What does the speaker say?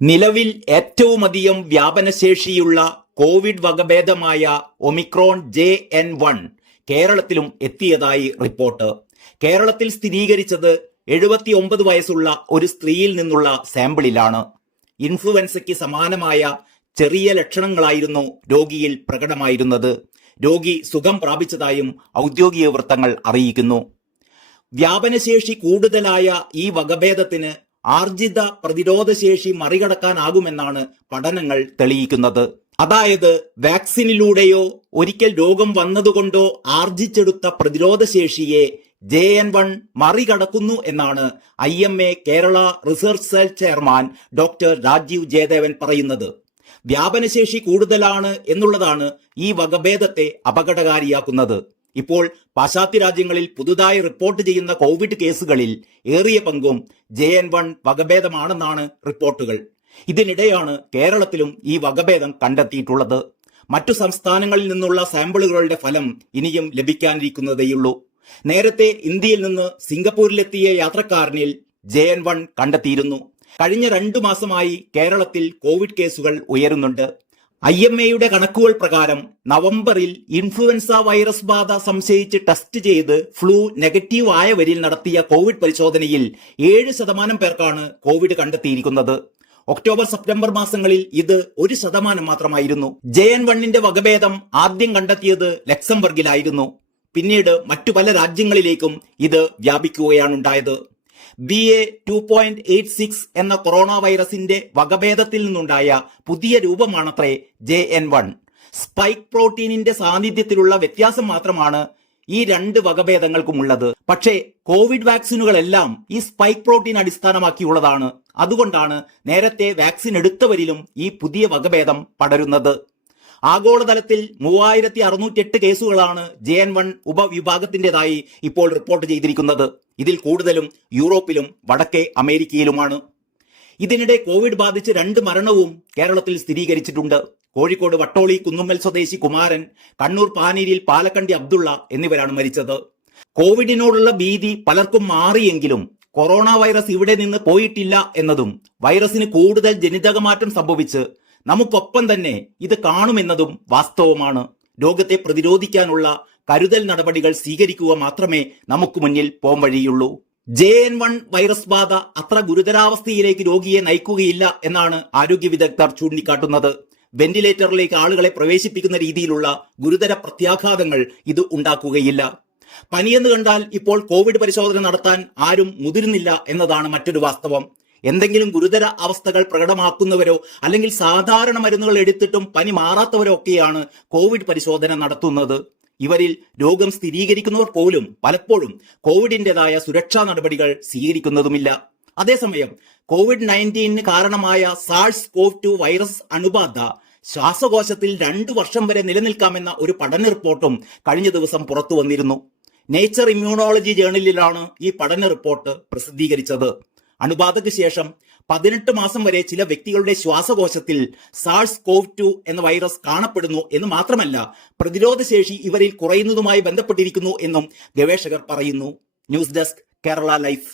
നിലവിൽ ഏറ്റവുമധികം വ്യാപനശേഷിയുള്ള Covid വകഭേദമായ Omicron JN1 കേരളത്തിലും എത്തിയതായി റിപ്പോർട്ട്. കേരളത്തിൽ സ്ഥിരീകരിച്ചത് 79 വയസ്സുള്ള ഒരു സ്ത്രീയിൽ നിന്നുള്ള സാമ്പിളിലാണ്. ഇൻഫ്ലുവൻസയ്ക്ക് സമാനമായ ചെറിയ ലക്ഷണങ്ങളായിരുന്നു രോഗിയിൽ പ്രകടമായിരുന്നത്. രോഗി സുഖം പ്രാപിച്ചതായും ഔദ്യോഗിക വൃത്തങ്ങൾ അറിയിക്കുന്നു. വ്യാപനശേഷി കൂടുതലായ ഈ വകഭേദത്തിന് ആർജിത പ്രതിരോധശേഷി മറികടക്കാനാകുമെന്നാണ് പഠനങ്ങൾ തെളിയിക്കുന്നത്. അതായത് വാക്സിനിലൂടെയോ ഒരിക്കൽ രോഗം വന്നതുകൊണ്ടോ ആർജിച്ചെടുത്ത പ്രതിരോധശേഷിയെ JN1 മറികടക്കുന്നു എന്നാണ് IMA Kerala research cell chairman doctor Rajeev Jayadevan പറയുന്നത്. വ്യാപനശേഷി കൂടുതലാണ് എന്നുള്ളതാണ് ഈ വകഭേദത്തെ അപകടകാരിയാക്കുന്നത്. ഇപ്പോൾ പാശ്ചാത്യ രാജ്യങ്ങളിൽ പുതുതായി റിപ്പോർട്ട് ചെയ്യുന്ന കോവിഡ് കേസുകളിൽ ഏറിയ പങ്കും JN1 വകഭേദമാണെന്നാണ് റിപ്പോർട്ടുകൾ. ഇതിനിടെയാണ് കേരളത്തിലും ഈ വകഭേദം കണ്ടെത്തിയിട്ടുള്ളത്. മറ്റു സംസ്ഥാനങ്ങളിൽ നിന്നുള്ള സാമ്പിളുകളുടെ ഫലം ഇനിയും ലഭിക്കാനിരിക്കുന്നതേയുള്ളൂ. നേരത്തെ ഇന്ത്യയിൽ നിന്ന് സിംഗപ്പൂരിലെത്തിയ യാത്രക്കാരനിൽ JN1 കണ്ടെത്തിയിരുന്നു. കഴിഞ്ഞ 2 മാസമായി കേരളത്തിൽ കോവിഡ് കേസുകൾ ഉയരുന്നുണ്ട്. IMAയുടെ കണക്കുകൾ പ്രകാരം നവംബറിൽ ഇൻഫ്ലുവൻസ വൈറസ് ബാധ സംശയിച്ച് ടെസ്റ്റ് ചെയ്ത് ഫ്ലൂ നെഗറ്റീവ് ആയവരിൽ നടത്തിയ കോവിഡ് പരിശോധനയിൽ 7% പേർക്കാണ് കോവിഡ് കണ്ടെത്തിയിരിക്കുന്നത്. ഒക്ടോബർ സെപ്റ്റംബർ മാസങ്ങളിൽ ഇത് 1% മാത്രമായിരുന്നു. JN1ന്റെ വകഭേദം ആദ്യം കണ്ടെത്തിയത് ലക്സംബർഗിലായിരുന്നു. പിന്നീട് മറ്റു പല രാജ്യങ്ങളിലേക്കും ഇത് വ്യാപിക്കുകയാണുണ്ടായത്. BA.2.86 എന്ന കൊറോണ വൈറസിന്റെ വകഭേദത്തിൽ നിന്നുണ്ടായ പുതിയ രൂപമാണത്രേ JN1. സ്പൈക്ക് പ്രോട്ടീനിന്റെ സാന്നിധ്യത്തിലുള്ള വ്യത്യാസം മാത്രമാണ് ഈ 2 വകഭേദങ്ങൾക്കുമുള്ളത്. പക്ഷേ കോവിഡ് വാക്സിനുകളെല്ലാം ഈ സ്പൈക്ക് പ്രോട്ടീൻ അടിസ്ഥാനമാക്കിയുള്ളതാണ്. അതുകൊണ്ടാണ് നേരത്തെ വാക്സിൻ എടുത്തവരിലും ഈ പുതിയ വകഭേദം പടരുന്നത്. ആഗോളതലത്തിൽ 3608 കേസുകളാണ് JN1 ഉപവിഭാഗത്തിൻ്റെതായി ഇപ്പോൾ റിപ്പോർട്ട് ചെയ്തിരിക്കുന്നത്. ഇതിൽ കൂടുതലും യൂറോപ്പിലും വടക്കേ അമേരിക്കയിലുമാണ്. ഇതിനിടെ കോവിഡ് ബാധിച്ച് 2 മരണവും കേരളത്തിൽ സ്ഥിരീകരിച്ചിട്ടുണ്ട്. കോഴിക്കോട് വട്ടോളി കുന്നുമ്മൽ സ്വദേശി കുമാരൻ, കണ്ണൂർ പാനീരിൽ പാലക്കണ്ടി അബ്ദുള്ള എന്നിവരാണ് മരിച്ചത്. കോവിഡിനോടുള്ള ഭീതി പലർക്കും മാറിയെങ്കിലും കൊറോണ വൈറസ് ഇവിടെ നിന്ന് പോയിട്ടില്ല എന്നതും വൈറസിന് കൂടുതൽ ജനിതകമാറ്റം സംഭവിച്ച് നമുക്കൊപ്പം തന്നെ ഇത് കാണുമെന്നതും വാസ്തവമാണ്. രോഗത്തെ പ്രതിരോധിക്കാനുള്ള കരുതൽ നടപടികൾ സ്വീകരിക്കുക മാത്രമേ നമുക്ക് മുന്നിൽ പോംവഴിയുള്ളൂ. JN1 വൈറസ് ബാധ അത്ര ഗുരുതരാവസ്ഥയിലേക്ക് രോഗിയെ നയിക്കുകയില്ല എന്നാണ് ആരോഗ്യ വിദഗ്ധർ ചൂണ്ടിക്കാട്ടുന്നത്. വെന്റിലേറ്ററിലേക്ക് ആളുകളെ പ്രവേശിപ്പിക്കുന്ന രീതിയിലുള്ള ഗുരുതര പ്രത്യാഘാതങ്ങൾ ഇത് ഉണ്ടാക്കുകയില്ല. പനിയെന്ന് കണ്ടാൽ ഇപ്പോൾ കോവിഡ് പരിശോധന നടത്താൻ ആരും മുതിരുന്നില്ല എന്നതാണ് മറ്റൊരു വാസ്തവം. എന്തെങ്കിലും ഗുരുതര അവസ്ഥകൾ പ്രകടമാക്കുന്നവരോ അല്ലെങ്കിൽ സാധാരണ മരുന്നുകൾ എടുത്തിട്ടും പനി മാറാത്തവരോ ഒക്കെയാണ് കോവിഡ് പരിശോധന നടത്തുന്നത്. ഇവരിൽ രോഗം സ്ഥിരീകരിക്കുന്നവർ പോലും പലപ്പോഴും കോവിഡിൻ്റെതായ സുരക്ഷാ നടപടികൾ സ്വീകരിക്കുന്നതുമില്ല. അതേസമയം COVID-19 കാരണമായ SARS-CoV-2 വൈറസ് അണുബാധ ശ്വാസകോശത്തിൽ 2 വർഷം വരെ നിലനിൽക്കാമെന്ന ഒരു പഠന റിപ്പോർട്ടും കഴിഞ്ഞ ദിവസം പുറത്തു വന്നിരുന്നു. നേച്ചർ ഇമ്മ്യൂണോളജി ജേർണലിലാണ് ഈ പഠന റിപ്പോർട്ട് പ്രസിദ്ധീകരിച്ചത്. അണുബാധയ്ക്ക് ശേഷം 18 മാസം വരെ ചില വ്യക്തികളുടെ ശ്വാസകോശത്തിൽ SARS-CoV-2 എന്ന വൈറസ് കാണപ്പെടുന്നു എന്ന് മാത്രമല്ല, പ്രതിരോധശേഷി ഇവരിൽ കുറയുന്നതുമായി ബന്ധപ്പെട്ടിരിക്കുന്നു എന്നും ഗവേഷകർ പറയുന്നു. News desk Kerala life.